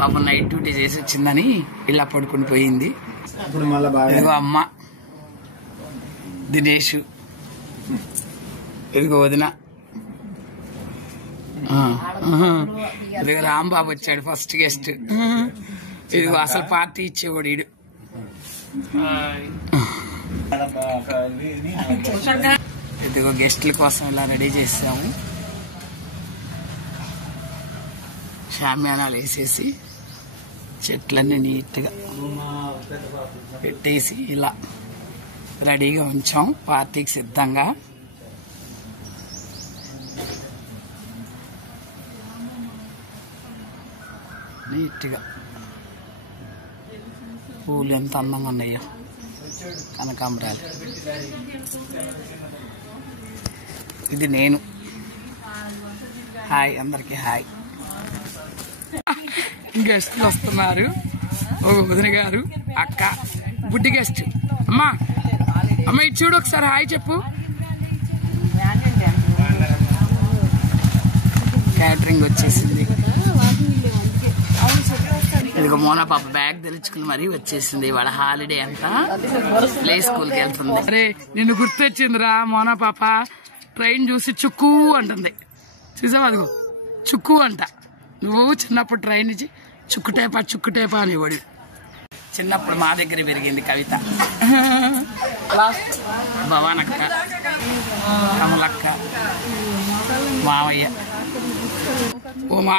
పాపం night duty చేసి వచ్చిందని ఇలా పడుకుని పోయింది. ఇదిగో అమ్మ, దినేష్, ఇదిగో వదిన, ఇదిగో రాంబాబు వచ్చాడు ఫస్ట్ గెస్ట్. ఇదిగో అసలు పార్టీ ఇచ్చేవాడు ఈడు. ఇదిగో గెస్ట్ల కోసం ఇలా రెడీ చేసాము. షామ్యానాలు వేసేసి చెట్లన్నీ నీట్గా పెట్టేసి ఇలా రెడీగా ఉంచాం పార్టీకి సిద్ధంగా. నీట్గా పూలు ఎంత అందంగా ఉన్నాయో, కనకాంబరాలు. ఇది నేను. హాయ్ అందరికి హాయ్. గెస్ట్లు వస్తున్నారు. ఒక వదిన గారు, అక్క, బుడ్డి గెస్ట్. అమ్మా అమ్మ ఇటు చూడు ఒకసారి హాయ్ చెప్పు. క్యాటరింగ్ వచ్చేసింది. ఇదిగో మోనా పాప బ్యాగ్ తెరుచుకుని మరీ వచ్చేసింది. వాళ్ళ హాలిడే అంతా ప్లే స్కూల్కి వెళ్తుంది. అరే నిన్ను గుర్తొచ్చిందిరా మోనా పాప. ట్రైన్ చూసి చుక్కు అంటుంది. చూసావా అదిగో చుక్కు అంట. నువ్వు చిన్నప్పుడు ట్రైన్ నుంచి చుక్కుటేపా చుక్కుటేపా అనేవాడు. చిన్నప్పుడు మా దగ్గర పెరిగింది కవిత. భవానక్క, కమలక్క, మావయ్య, ఉమా,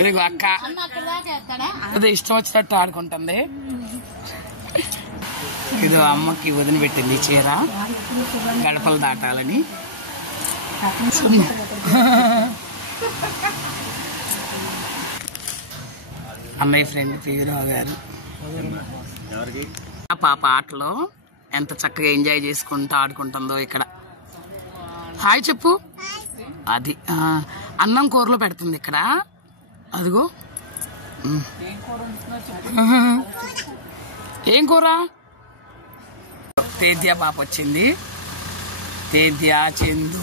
ఇదిగో అక్క. అదే ఇష్టం వచ్చినట్టు ఆడుకుంటుంది. ఇదో అమ్మకి వదిన పెట్టింది చీర, గడపలు దాటాలని. అన్నయ్య ఫ్రెండ్ పీరావు గారు. పాప ఆటలో ఎంత చక్కగా ఎంజాయ్ చేసుకుంటూ ఆడుకుంటుందో ఇక్కడ. హాయ్ చెప్పు. అది అన్నం కూరలో పెడుతుంది ఇక్కడ. అదిగో ఏం కూర. తేద్య పాప వచ్చింది. తేద్య, చందు,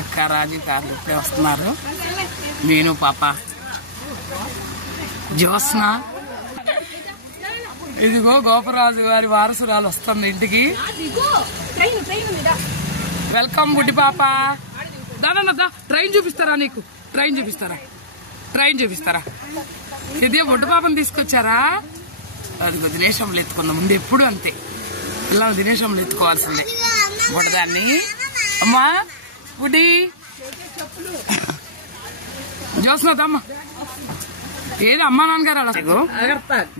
అక్క, రాజు కార్లు ఇప్పుడే వస్తున్నారు. నేను, పాప, జ్యోత్స్న. ఇదిగో గోపరాజు గారి వారసురాలు వస్తుంది ఇంటికి. వెల్కమ్ బుడ్డి పాప. దాదా ట్రైన్ చూపిస్తారా నీకు? ట్రైన్ చూపిస్తారా? ట్రైన్ చూపిస్తారా? ఇదే బుడ్డి పాపను తీసుకొచ్చారా? అదిగో దినేశంలో ఎత్తుకుందాం. ముందు ఎప్పుడు అంతే, ఇలా దినేశంలో ఎత్తుకోవాల్సిందే బుడ్డదాన్ని. అమ్మా బుడ్డి జ్యోత్స్నదమ్మ. ఏది అమ్మా నాన్నగారు అలా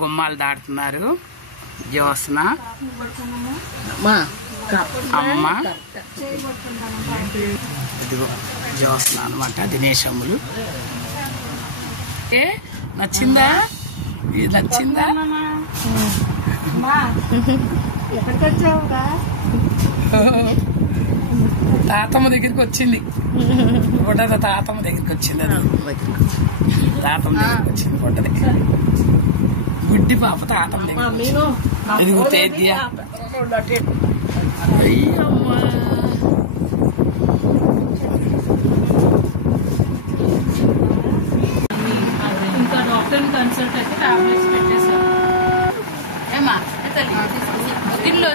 గుమ్మాలు దాటుతున్నారు. జ్యోత్స్న, అమ్మ, ఇదిగో జ్యోత్స్న అనమాట దినేశమ్ములు. నచ్చిందా? ఇది నచ్చిందా? తాతమ్మ దగ్గరికి వచ్చింది. బుడ్డది తాతమ్మ దగ్గరికి వచ్చింది. అది తాతమ్మ దగ్గరికి వచ్చింది బుడ్డది. గుడ్డి పాప తాతమ్మ దగ్గర. ఇది తేద్య. అయ్యమ్మా ఇంకా డాక్టర్ కన్సల్ట్ అయితే టాబ్లెట్స్ పెట్టేసారు.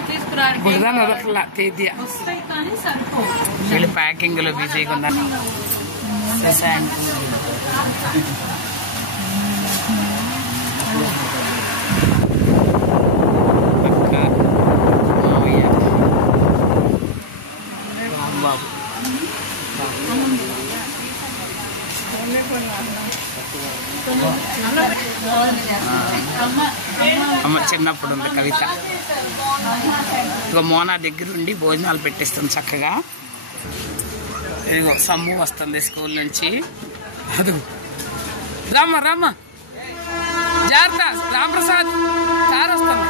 తీసుకురా తేద్య. వీళ్ళు ప్యాకింగ్ లో బిజీగా ఉన్నారు. రాంబాబు, అమ్మ చిన్నప్పుడు ఉంది కవిత. ఇక మోనా దగ్గరుండి భోజనాలు పెట్టిస్తుంది చక్కగా. ఇదిగో సమ్ము వస్తుంది స్కూల్ నుంచి. అదిగో రామ్మ రామ్మ జాగ్రత్త. రాంప్రసాద్ సార్ వస్తుంది.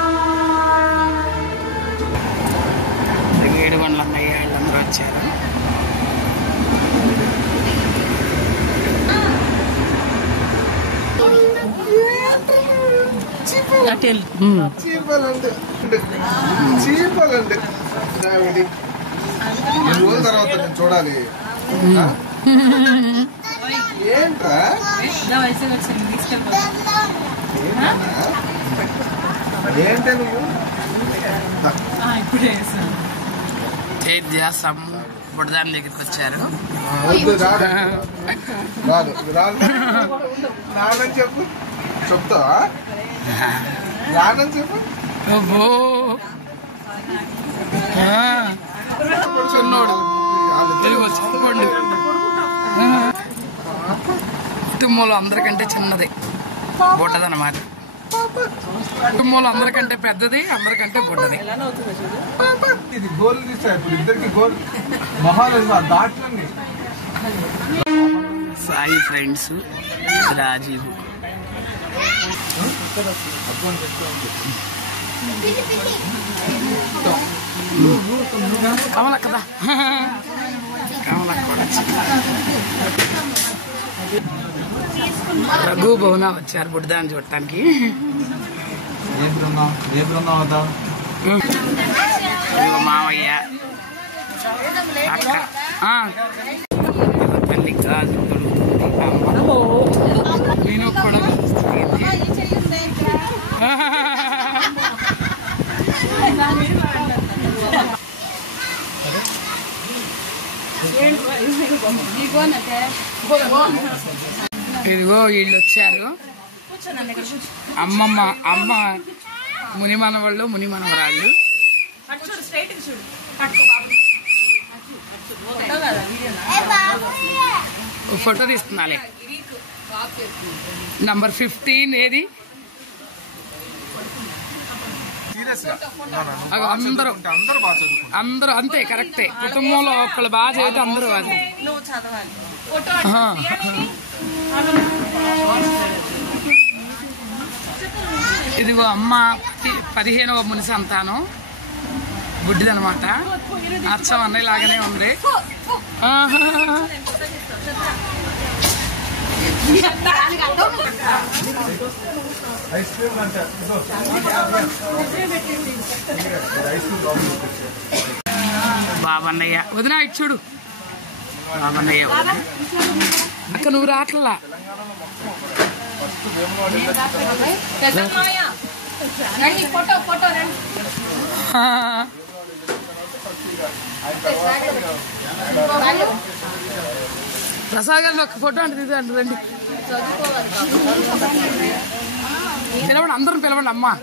ఏడుగొండల అన్నయ్య వీళ్ళందరూ వచ్చారు. రోజుల తర్వాత నేను చూడాలి. వయసుకి వచ్చింది తీసుకెళ్ళిపోతాను. ఏంటే నువ్వు ఇప్పుడే వేసాను. చేద్దాం బుడదాని దగ్గరికి వచ్చారు. రాదు రాదు రానని చెప్పు. చెప్తావా? రానని చెప్పు. చిన్నోడు చెప్పండి. కుటుంబంలో అందరికంటే చిన్నది బుడ్డదన్నమాట. కుటుంబంలో అందరికంటే పెద్దది, అందరికంటే బుడ్డది. ఇది గోల్ తీసా ఇప్పుడు ఇద్దరికి గోల్ మొహాలు దాట్లండి. సాయి ఫ్రెండ్స్ రాజీవ్ కమల కదా కమల కూడా రఘు భవన వచ్చారు బుడ్డదాన్ని చూడటానికి. మావయ్య అక్క తల్లి గాజు నేను కూడా ఇదిగో వీళ్ళు వచ్చారు. అమ్మ మునిమనవాళ్ళు మునిమనవరాళ్ళు. ఫోటో తీస్తున్నాలే. నంబర్ 15 ఏది? అందరూ అంతే కరెక్టే. కుటుంబంలో ఒకళ్ళు బాగా చదివితే అందరూ బాగా. ఇదిగో అమ్మ 15వ ముని సంతానం గుడ్డిదనమాట. అచ్చం అన్నయ్య లాగానే ఉంది. బాబన్నయ్య వదిన ఇచ్చుడు. బాబన్నయ్య అక్క నువ్వు రాట్లా. ప్రసాద్ గారిని ఒక ఫోటో అంటే తీదండి రండి. పిలవండి అందరం పిలవండి. అమ్మా